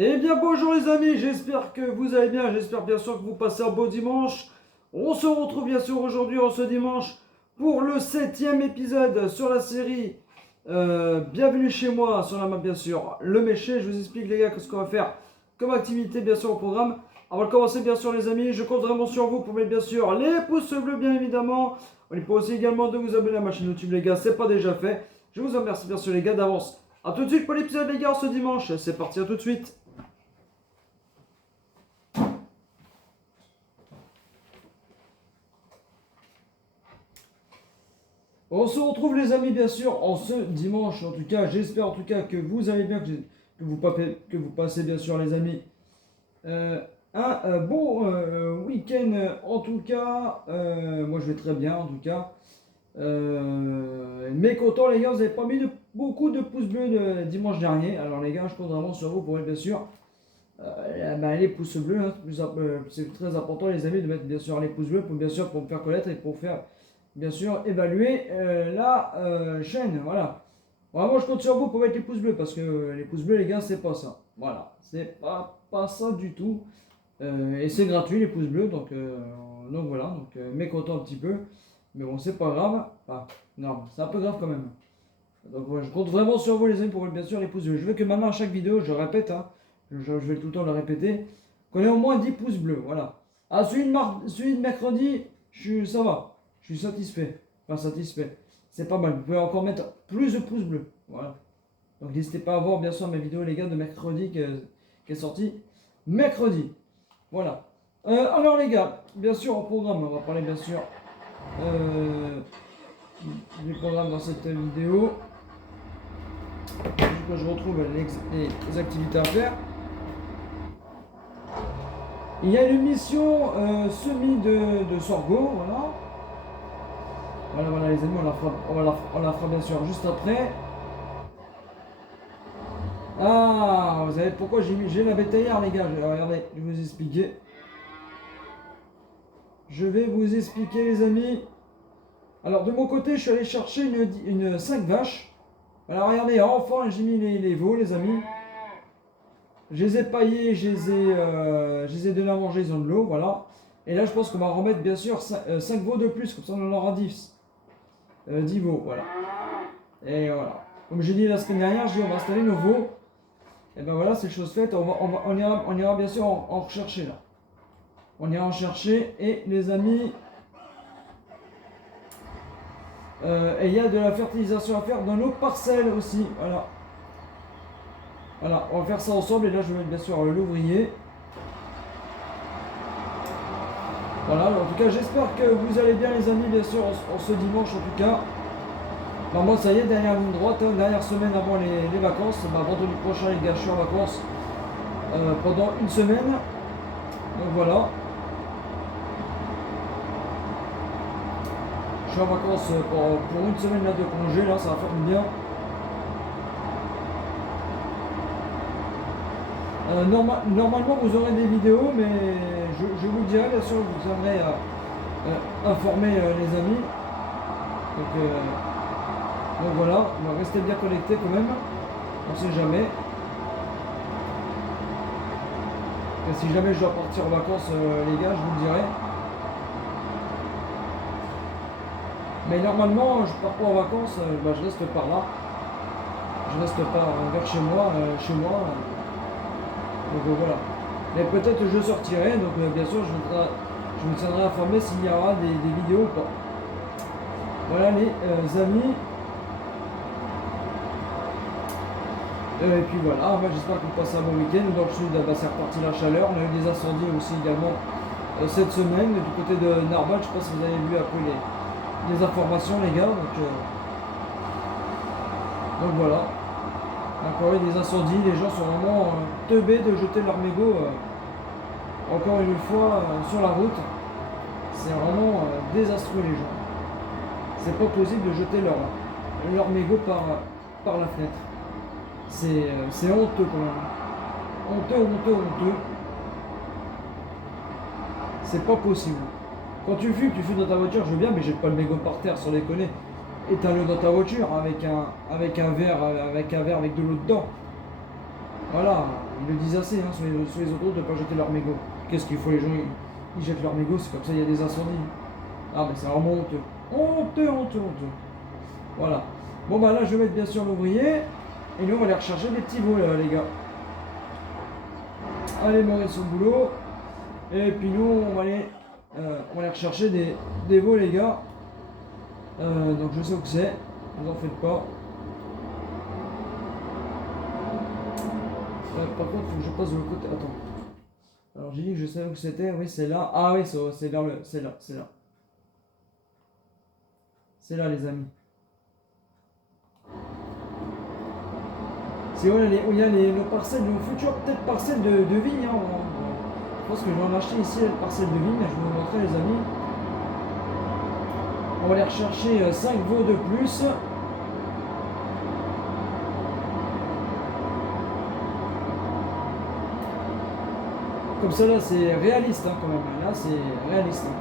Eh bien bonjour les amis, j'espère que vous allez bien, j'espère bien sûr que vous passez un beau dimanche. On se retrouve bien sûr aujourd'hui en ce dimanche pour le 7e épisode sur la série Bienvenue chez moi sur la map bien sûr Le Méché. Je vous explique les gars ce qu'on va faire comme activité bien sûr au programme. Avant de commencer bien sûr les amis, je compte vraiment sur vous pour mettre bien sûr les pouces bleus bien évidemment. On n'est pas aussi également de vous abonner à ma chaîne YouTube les gars, c'est pas déjà fait. Je vous remercie bien sûr les gars d'avance. A tout de suite pour l'épisode les gars ce dimanche, c'est parti, à tout de suite. On se retrouve les amis bien sûr en ce dimanche, en tout cas j'espère en tout cas que vous allez bien, que vous passez bien sûr les amis un bon week-end en tout cas. Moi je vais très bien en tout cas. Mais content les gars, vous n'avez pas mis beaucoup de pouces bleus dimanche dernier. Alors les gars, je compte vraiment sur vous pour mettre bien sûr les pouces bleus. Hein, c'est très important les amis de mettre bien sûr les pouces bleus pour bien sûr pour me faire connaître et pour faire bien sûr évaluer la chaîne. Voilà. Vraiment, je compte sur vous pour mettre les pouces bleus parce que les pouces bleus, les gars, c'est pas ça. Voilà, c'est pas ça du tout. Et c'est gratuit les pouces bleus, donc voilà. Donc mécontent un petit peu, mais bon, c'est pas grave. Enfin, non, c'est un peu grave quand même. Donc voilà, je compte vraiment sur vous les amis pour mettre bien sûr les pouces bleus. Je veux que maintenant à chaque vidéo, je répète, hein, je vais tout le temps le répéter, qu'on ait au moins 10 pouces bleus. Voilà. Ah, celui de mercredi, ça va. Je suis satisfait. Enfin, satisfait. C'est pas mal. Vous pouvez encore mettre plus de pouces bleus. Voilà. Donc n'hésitez pas à voir bien sûr mes vidéos les gars de mercredi qui est sorti mercredi. Voilà. Alors les gars, bien sûr en programme, on va parler bien sûr du programme dans cette vidéo. Quand je retrouve les activités à faire. Il y a une mission semi de Sorgho, voilà. Voilà les amis, on la fera bien sûr juste après. Ah, vous savez pourquoi j'ai la bétaillère les gars. Regardez, je vais vous expliquer. Je vais vous expliquer les amis. Alors de mon côté, je suis allé chercher une 5 vaches. Alors regardez, enfin j'ai mis les veaux les amis. Je les ai paillés, je les ai donnés à manger, ils ont de l'eau, voilà. Et là je pense qu'on va remettre bien sûr 5 veaux de plus, comme ça on en aura 10. 10 veaux, voilà. Et voilà. Comme j'ai dit la semaine dernière, j'ai dit on va installer nos veaux. Et ben voilà, c'est chose faite, on ira bien sûr en rechercher là. On ira en chercher et les amis, et il y a de la fertilisation à faire dans nos parcelles aussi, voilà. Voilà, on va faire ça ensemble et là je vais mettre bien sûr l'ouvrier. Voilà, en tout cas j'espère que vous allez bien les amis, bien sûr, en ce dimanche en tout cas. Moi ça y est, dernière ligne droite, hein, dernière semaine avant les vacances. Vendredi prochain les gars, je suis en vacances pendant une semaine. Donc voilà. Je suis en vacances pour une semaine là, de congé, là ça va faire du bien. Normalement vous aurez des vidéos, mais je vous le dirai, bien sûr, je vous tiendrai informer les amis. Donc voilà, on va rester bien connecté quand même, on sait jamais. Et si jamais je dois partir en vacances les gars, je vous le dirai. Mais normalement, je pars pas en vacances, je reste par là. Je reste par vers chez moi. Donc voilà. Mais peut-être je sortirai, donc bien sûr je vous tiendrai informé s'il y aura des vidéos ou pas. Voilà les amis. Et puis voilà, j'espère que vous passez un bon week-end. Dans le sud, c'est reparti la chaleur. On a eu des incendies aussi également cette semaine. Du côté de Narbonne, je ne sais pas si vous avez vu un peu les informations les gars. Donc voilà. Encore eu des incendies, les gens sont vraiment teubés de jeter leurs mégots encore une fois sur la route. C'est vraiment désastreux les gens. C'est pas possible de jeter leurs mégots par la fenêtre. C'est honteux quand même. Honteux. C'est pas possible. Quand tu fumes dans ta voiture, je veux bien, mais jette pas le mégot par terre sans déconner. Éteins-le dans ta voiture avec un verre avec de l'eau dedans. Voilà, ils le disent assez hein, sur les autoroutes de ne pas jeter leur mégot. Qu'est-ce qu'il faut, les gens ils jettent leur mégot, c'est comme ça il y a des incendies. Ah mais c'est vraiment honteux. Honteux, honteux, honteux. Voilà. Bon bah là je vais mettre bien sûr l'ouvrier. Et nous on va aller recharger des petits veaux là, les gars. Allez Maurice au boulot. Et puis nous on va aller rechercher des veaux les gars. Donc je sais où que c'est. Ne vous en faites pas. Par contre il faut que je passe de l'autre côté. Attends. Alors j'ai dit que je savais où c'était. Oui c'est là. Ah oui c'est vers le. C'est là. C'est là. C'est là les amis. C'est où il y a nos parcelles, nos futures peut-être parcelles de vignes. Hein. Je pense que je vais en acheter ici la parcelle de vigne. Je vais vous montrer les amis. On va aller rechercher 5 veaux de plus. Comme ça là c'est réaliste hein, quand même. Là c'est réaliste. Hein.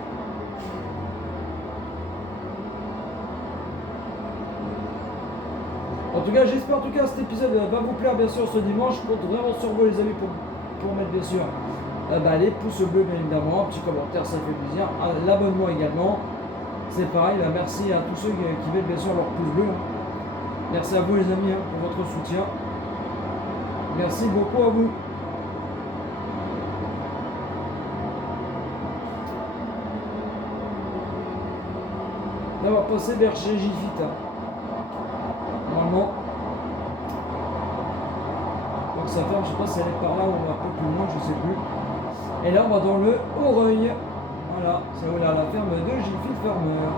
En tout cas j'espère en tout cas cet épisode va vous plaire bien sûr ce dimanche. Je compte vraiment sur vous les amis pour mettre bien sûr les pouces bleus bien évidemment. Un petit commentaire ça fait plaisir. L'abonnement également. C'est pareil, merci à tous ceux qui veulent bien sûr leur pouce bleu. Hein. Merci à vous les amis hein, pour votre soutien. Merci beaucoup à vous. Là on va passer vers chez Gifit. Hein. Normalement. Donc ça ferme, je sais pas si elle est par là ou un peu plus loin, je sais plus. Et là on va dans le Haut-Reuil. Voilà, c'est où là la ferme de Gifit Farmer.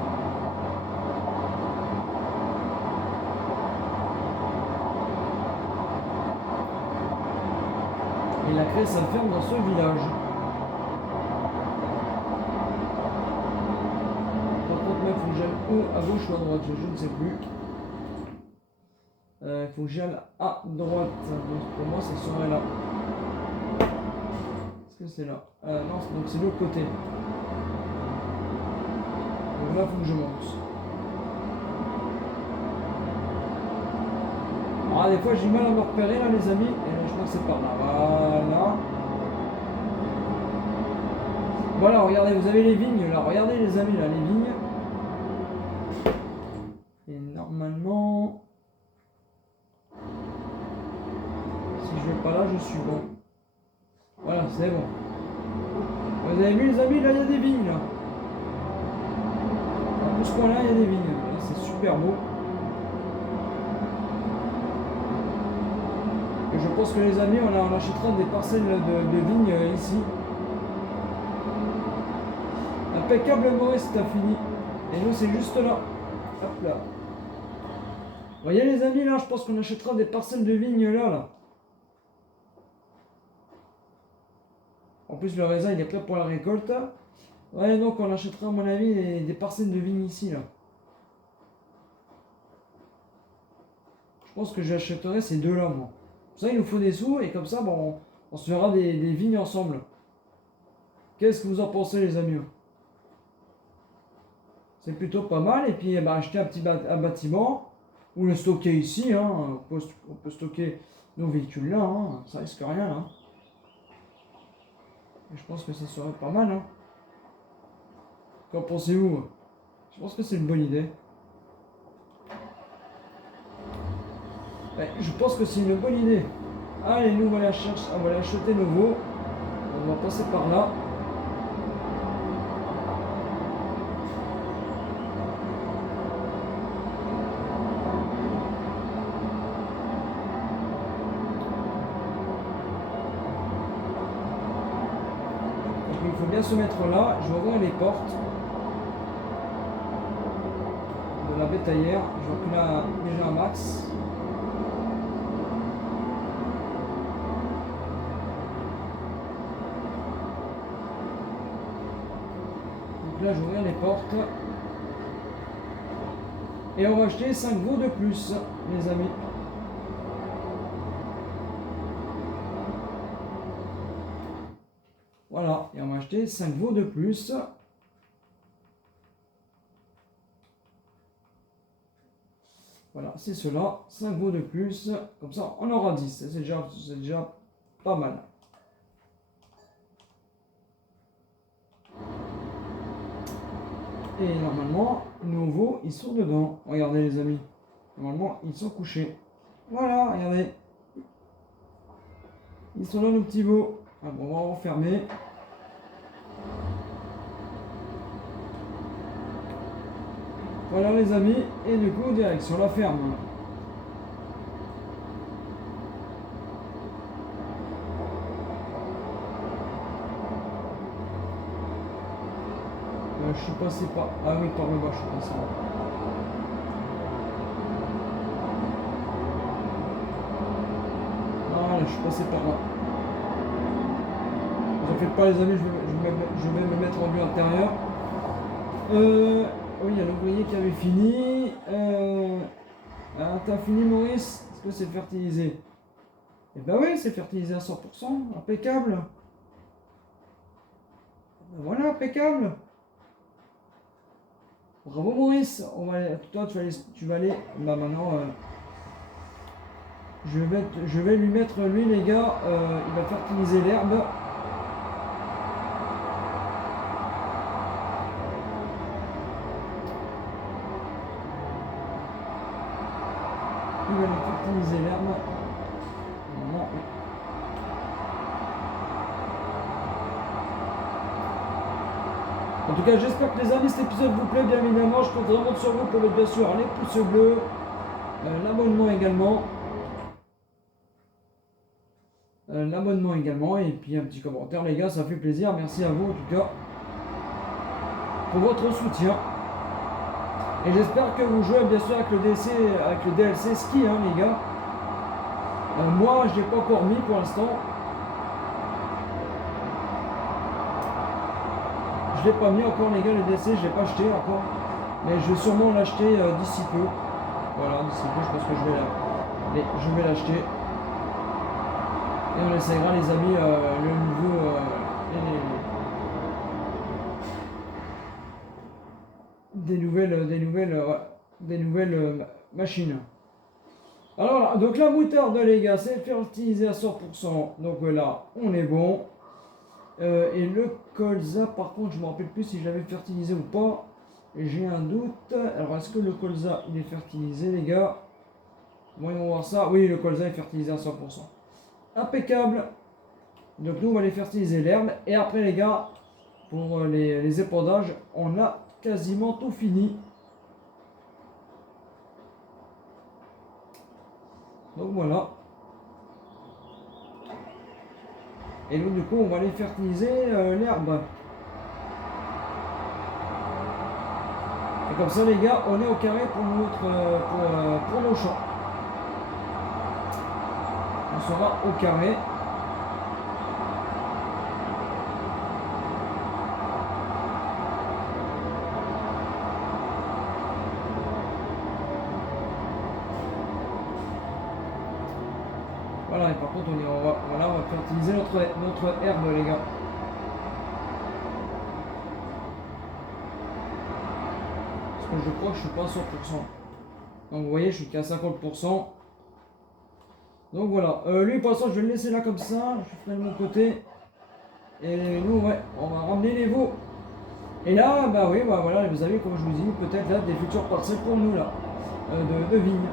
Il a créé sa ferme dans ce village. Par contre, il faut que j'aille où? À gauche ou à droite? Je ne sais plus. Il faut que j'aille à droite. Donc pour moi, ça serait là. Est-ce que c'est là? Non, donc c'est de l'autre côté. Donc là, il faut que je monte. Ah, des fois, j'ai du mal à me repérer là, les amis. Et je crois que c'est par là. Voilà. Voilà, regardez, vous avez les vignes là. Regardez, les amis, là, les vignes. Et normalement, si je vais pas là, je suis bon. Voilà, c'est bon. Vous avez vu, les amis, là, il y a des vignes là. Dans ce coin-là, il y a des vignes. Là, c'est super beau. Et je pense que les amis, on achètera des parcelles de vignes ici. Impeccable Maurice, t'as fini. Et nous, c'est juste là. Hop là. Vous voyez les amis, là, je pense qu'on achètera des parcelles de vignes là. En plus, le raisin, il est prêt pour la récolte. Ouais, donc on achètera, à mon avis, des parcelles de vignes ici, là. Je pense que j'achèterai ces deux-là, moi. Pour ça, il nous faut des sous, et comme ça, bon, on se fera des vignes ensemble. Qu'est-ce que vous en pensez, les amis? C'est plutôt pas mal. Et puis, acheter un bâtiment, ou le stocker ici, hein. On peut stocker nos véhicules là, hein. Ça risque rien, là. Et je pense que ça serait pas mal, hein. Qu'en pensez-vous? Je pense que c'est une bonne idée. Je pense que c'est une bonne idée. Allez, nous on va aller acheter nos veaux. On va passer par là. Donc il faut bien se mettre là. Je vais ouvrir les portes de la bétaillère. Je vois qu'il y a déjà un max. Là, je vais ouvrir les portes. Et on va acheter 5 veaux de plus, les amis. Voilà, et on va acheter 5 veaux de plus. Voilà, c'est cela, 5 veaux de plus, comme ça on aura 10, c'est déjà pas mal. Et normalement, nos veaux, ils sont dedans. Regardez les amis. Normalement, ils sont couchés. Voilà, regardez. Ils sont là, nos petits veaux. Ah bon, on va refermer. Voilà les amis. Et du coup, direction la ferme. Je suis passé par... Ah oui, par le bas, je suis passé. Voilà, je suis passé par là. Ne vous en faites pas les amis, je vais me mettre en vue intérieure. Oui, il y a l'ouvrier qui avait fini. T'as fini Maurice? Est-ce que c'est fertilisé? Eh ben oui, c'est fertilisé à 100%, impeccable. Ben voilà, impeccable. Bravo Maurice, toi tu vas aller, bah maintenant je vais lui mettre lui les gars, il va fertiliser l'herbe. Il va lui fertiliser l'herbe. Non. En tout cas, j'espère que les amis, cet épisode vous plaît, bien évidemment. Je compte vraiment sur vous pour mettre bien sûr les pouces bleus, l'abonnement également. Et puis un petit commentaire, les gars, ça fait plaisir. Merci à vous en tout cas pour votre soutien. Et j'espère que vous jouez bien sûr avec le DLC ski, hein, les gars. Moi, je l'ai pas encore mis pour l'instant. Je l'ai pas mis encore les gars, le DLC, je l'ai pas acheté encore. Mais je vais sûrement l'acheter d'ici peu. Voilà, d'ici peu, je pense que je vais l'acheter. Et on essaiera les amis le nouveau des nouvelles machines. Alors voilà, donc la moutarde les gars, c'est fertilisé à 100%. Donc voilà, on est bon. Et le colza, par contre, je ne me rappelle plus si je l'avais fertilisé ou pas. J'ai un doute. Alors, est-ce que le colza, il est fertilisé, les gars? Voyons voir ça. Oui, le colza est fertilisé à 100%. Impeccable. Donc, nous, on va aller fertiliser l'herbe. Et après, les gars, pour les épandages, on a quasiment tout fini. Donc, voilà. Et donc du coup on va aller fertiliser l'herbe. Et comme ça les gars, on est au carré pour nos champs. On sera au carré. Voilà, et par contre on va fertiliser notre herbe les gars. Parce que je crois que je suis pas à 100%. Donc vous voyez, je suis qu'à 50%. Donc voilà, lui pour l'instant je vais le laisser là comme ça, je ferai de mon côté. Et nous ouais, on va ramener les veaux. Et là, bah oui, bah voilà, vous avez comme je vous dis, peut-être là des futures parcelles pour nous là, de vignes.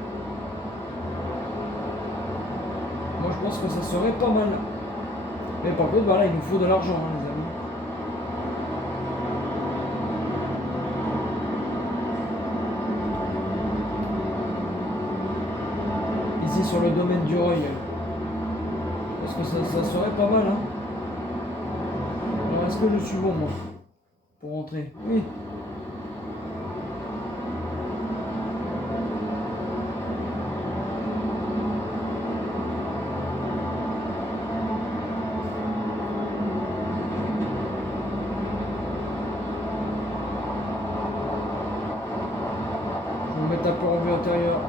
Moi je pense que ça serait pas mal. Mais par contre, voilà, il nous faut de l'argent, hein, les amis. Ici sur le domaine du Roy. Parce que ça serait pas mal, hein. Alors est-ce que je suis bon moi pour rentrer? Oui. Un peu en vue intérieure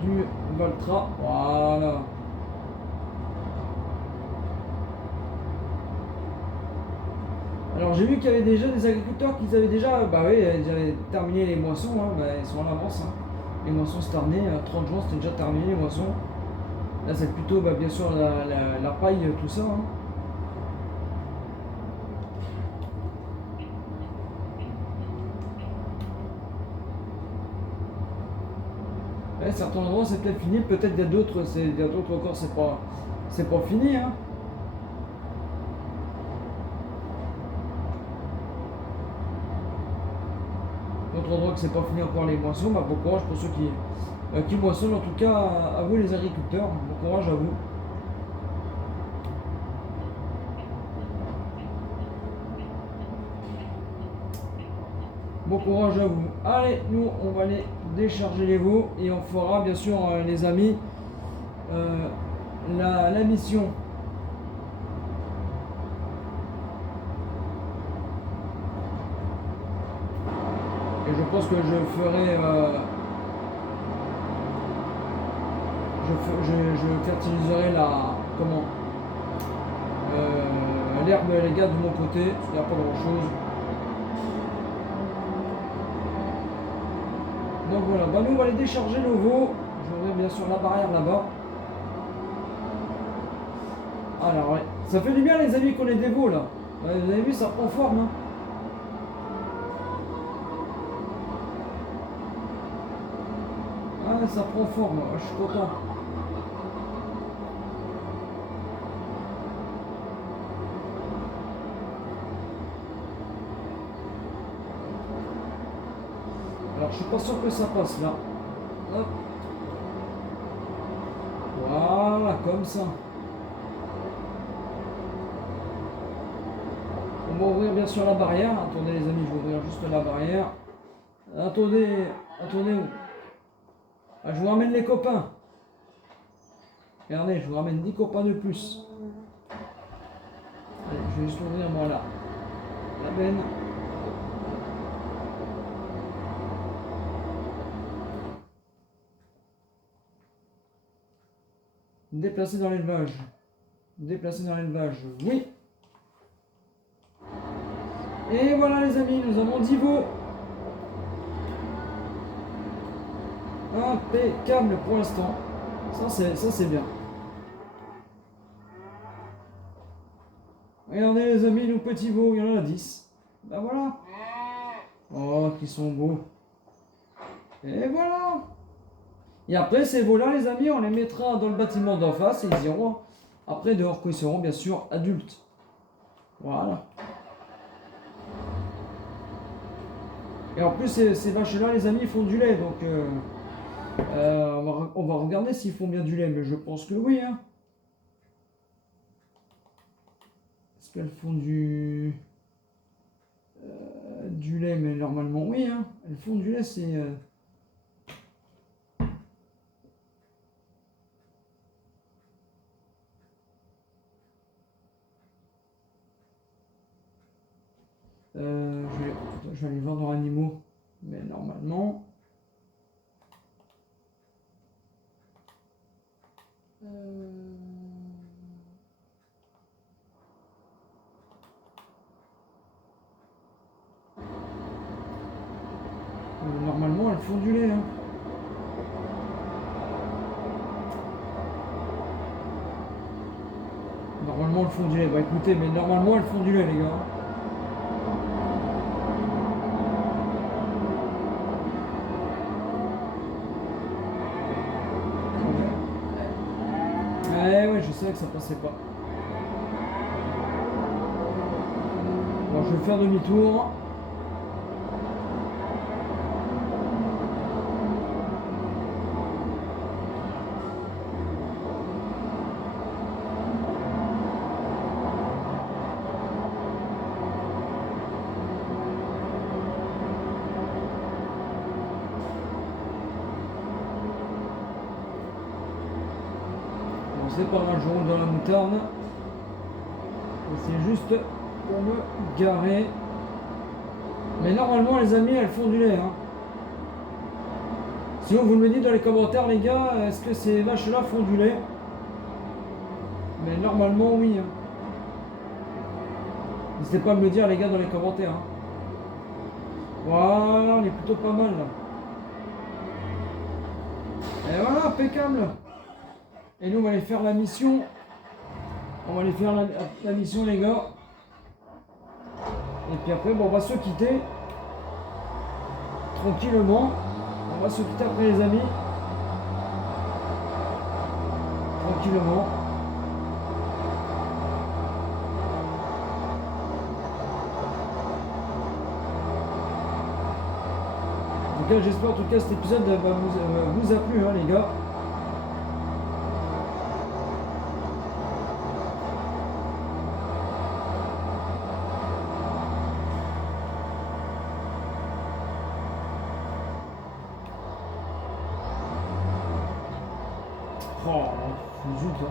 du Valtra, voilà. Alors j'ai vu qu'il y avait déjà des agriculteurs qui avaient déjà, bah oui, ils avaient terminé les moissons, hein, bah, ils sont en avance. Hein. les moissons cette année. 30 juin, c'était déjà terminé les moissons. Là, c'est plutôt bien sûr la paille, tout ça. Hein. Ouais, certains endroits c'est peut-être fini, peut-être il y a d'autres encore c'est pas fini. Hein. D'autres endroits que c'est pas fini encore les moissons, bah, bon courage pour ceux qui moissonnent, en tout cas à vous les agriculteurs, bon courage à vous. Bon courage à vous. Allez, nous on va aller décharger les veaux et on fera bien sûr les amis la mission. Et je pense que je ferai je fertiliserai l'herbe les gars de mon côté, il n'y a pas grand chose. Donc voilà, bah nous on va aller décharger nos veaux. Je vais ouvrir bien sûr la barrière là-bas. Alors ouais, ça fait du bien les amis qu'on ait des veaux là. Ouais, vous avez vu, ça prend forme. Hein. Ah, ça prend forme, je suis content. Alors je suis pas sûr que ça passe là. Hop. Voilà, comme ça. On va ouvrir bien sûr la barrière. Attendez les amis, je vais ouvrir juste la barrière. Attendez. Ah, je vous ramène les copains. Regardez, je vous ramène 10 copains de plus. Allez, je vais juste ouvrir moi là. La benne. Déplacer dans l'élevage. Déplacer dans l'élevage, oui. Et voilà les amis, nous avons 10 veaux. Impeccable pour l'instant. Ça c'est bien. Regardez les amis, nos petits veaux, il y en a 10. Ben voilà. Oh, qu'ils sont beaux. Et voilà. Et après ces veaux-là, les amis, on les mettra dans le bâtiment d'en face et ils iront après dehors, quand ils seront bien sûr adultes. Voilà. Et en plus, ces vaches-là, les amis, ils font du lait. Donc, on va regarder s'ils font bien du lait. Mais je pense que oui. Hein. Est-ce qu'elles font du lait? Mais normalement, oui. Hein. Elles font du lait, c'est... je vais aller voir dans animaux. Mais normalement... normalement, elles font du lait. Hein. Normalement, elles font du lait. Bah écoutez, mais normalement, elles font du lait, les gars. Ouais, je savais que ça passait pas. Bon, je vais faire demi-tour. C'est pas mal, je roule dans la moutarde. C'est juste pour me garer. Mais normalement, les amis, elles font du lait. Hein. Sinon, vous me dites dans les commentaires, les gars, est-ce que ces vaches-là font du lait? Mais normalement, oui. Hein. N'hésitez pas à me le dire, les gars, dans les commentaires. Hein. Voilà, on est plutôt pas mal là. Et voilà, impeccable. Et nous on va aller faire la mission. On va aller faire la mission les gars. Et puis après bon, on va se quitter. Tranquillement. On va se quitter après les amis. Tranquillement. En tout cas, j'espère en tout cas cet épisode vous a plu hein, les gars. Oh, zut, hein.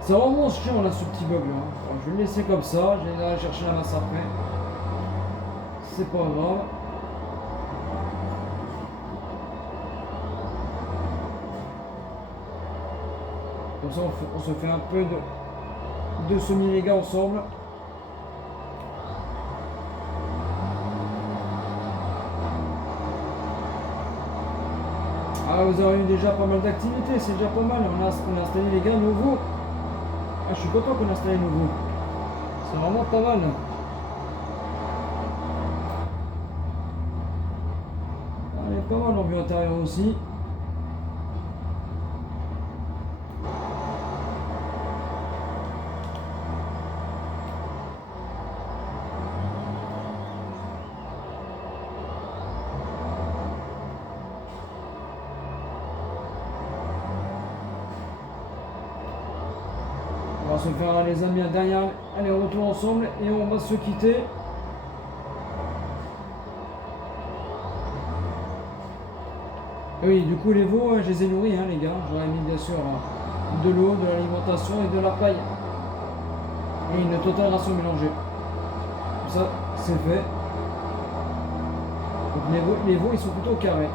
C'est vraiment chiant là ce petit bug là. Bon, je vais le laisser comme ça, je vais aller chercher la masse après. C'est pas grave. Comme ça on se fait un peu de semis les gars ensemble. Ah, vous avez eu déjà pas mal d'activités, c'est déjà pas mal. On a installé les gars nouveaux. Ah, je suis content qu'on a installé nouveau. C'est vraiment pas mal. On est pas mal en vue intérieure aussi. On va se faire les amis un dernier aller-retour ensemble et on va se quitter. Et oui, du coup les veaux, je les ai nourris hein, les gars. J'aurais mis bien sûr de l'eau, de l'alimentation et de la paille. Et une totale ration mélangée. Ça, c'est fait. Donc les veaux, ils sont plutôt carrés.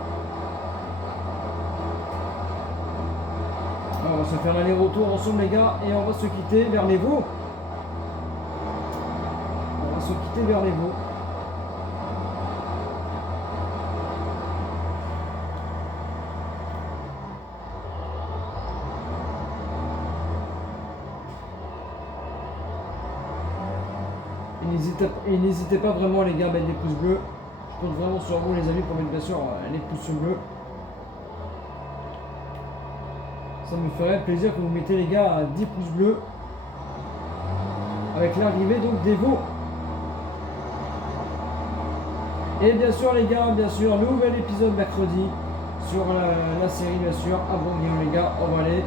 Alors, on va se faire l'aller-retour ensemble les gars et on va se quitter vers les veaux. On va se quitter vers les veaux. Et n'hésitez pas vraiment les gars à mettre des pouces bleus. Je compte vraiment sur vous les amis pour mettre bien sûr les pouces bleus. Ça me ferait plaisir que vous mettez les gars à 10 pouces bleus. Avec l'arrivée donc des veaux. Et bien sûr les gars, bien sûr, nouvel épisode mercredi sur la série bien sûr, abonnez-vous les gars, on va aller.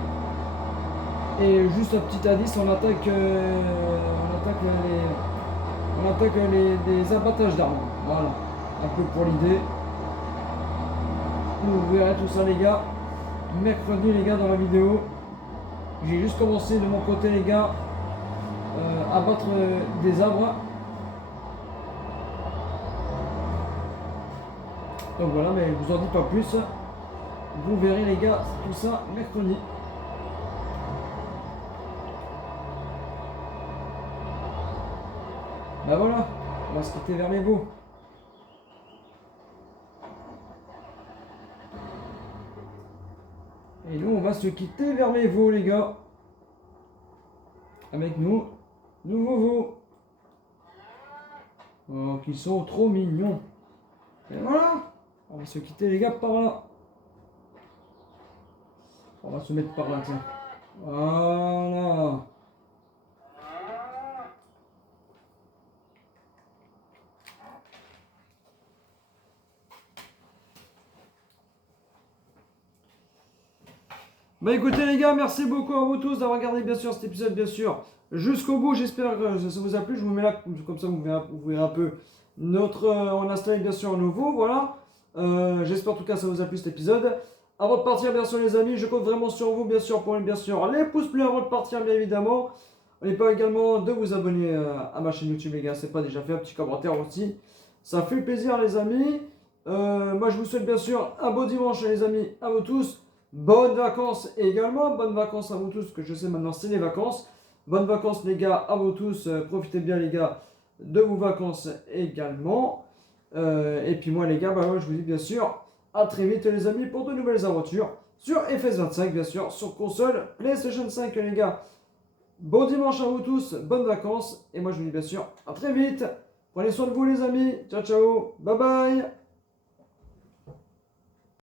Et juste un petit indice, on attaque les abattages d'armes. Voilà, un peu pour l'idée. Vous verrez tout ça les gars, mercredi les gars dans la vidéo. J'ai juste commencé de mon côté les gars à battre des arbres. Donc voilà, mais je vous en dis pas plus. Vous verrez les gars tout ça mercredi. Ben voilà, on va se quitter vers les veaux. Et nous on va se quitter vers les veaux les gars. Avec nous, nouveaux veaux. Oh, qui sont trop mignons. Et voilà, on va se quitter les gars par là. On va se mettre par là, tiens. Voilà. Bah écoutez les gars, merci beaucoup à vous tous d'avoir regardé bien sûr cet épisode bien sûr jusqu'au bout. J'espère que ça vous a plu. Je vous mets là comme ça vous verrez un peu notre on a installé bien sûr un nouveau, voilà. J'espère en tout cas ça vous a plu cet épisode. Avant de partir bien sûr les amis, je compte vraiment sur vous bien sûr pour bien sûr les pouces bleus avant de partir bien évidemment. N'oubliez pas également de vous abonner à ma chaîne YouTube les gars, c'est pas déjà fait, un petit commentaire aussi. Ça fait plaisir les amis. Moi je vous souhaite bien sûr un beau dimanche les amis à vous tous. Bonnes vacances également, bonnes vacances à vous tous, que je sais maintenant c'est les vacances. Bonnes vacances les gars à vous tous, profitez bien les gars de vos vacances également. Et puis moi les gars, bah, ouais, je vous dis bien sûr à très vite les amis pour de nouvelles aventures. sur FS25 bien sûr, sur console PlayStation 5 les gars. Bon dimanche à vous tous, bonnes vacances, et moi je vous dis bien sûr à très vite. Prenez soin de vous les amis, ciao ciao, bye bye.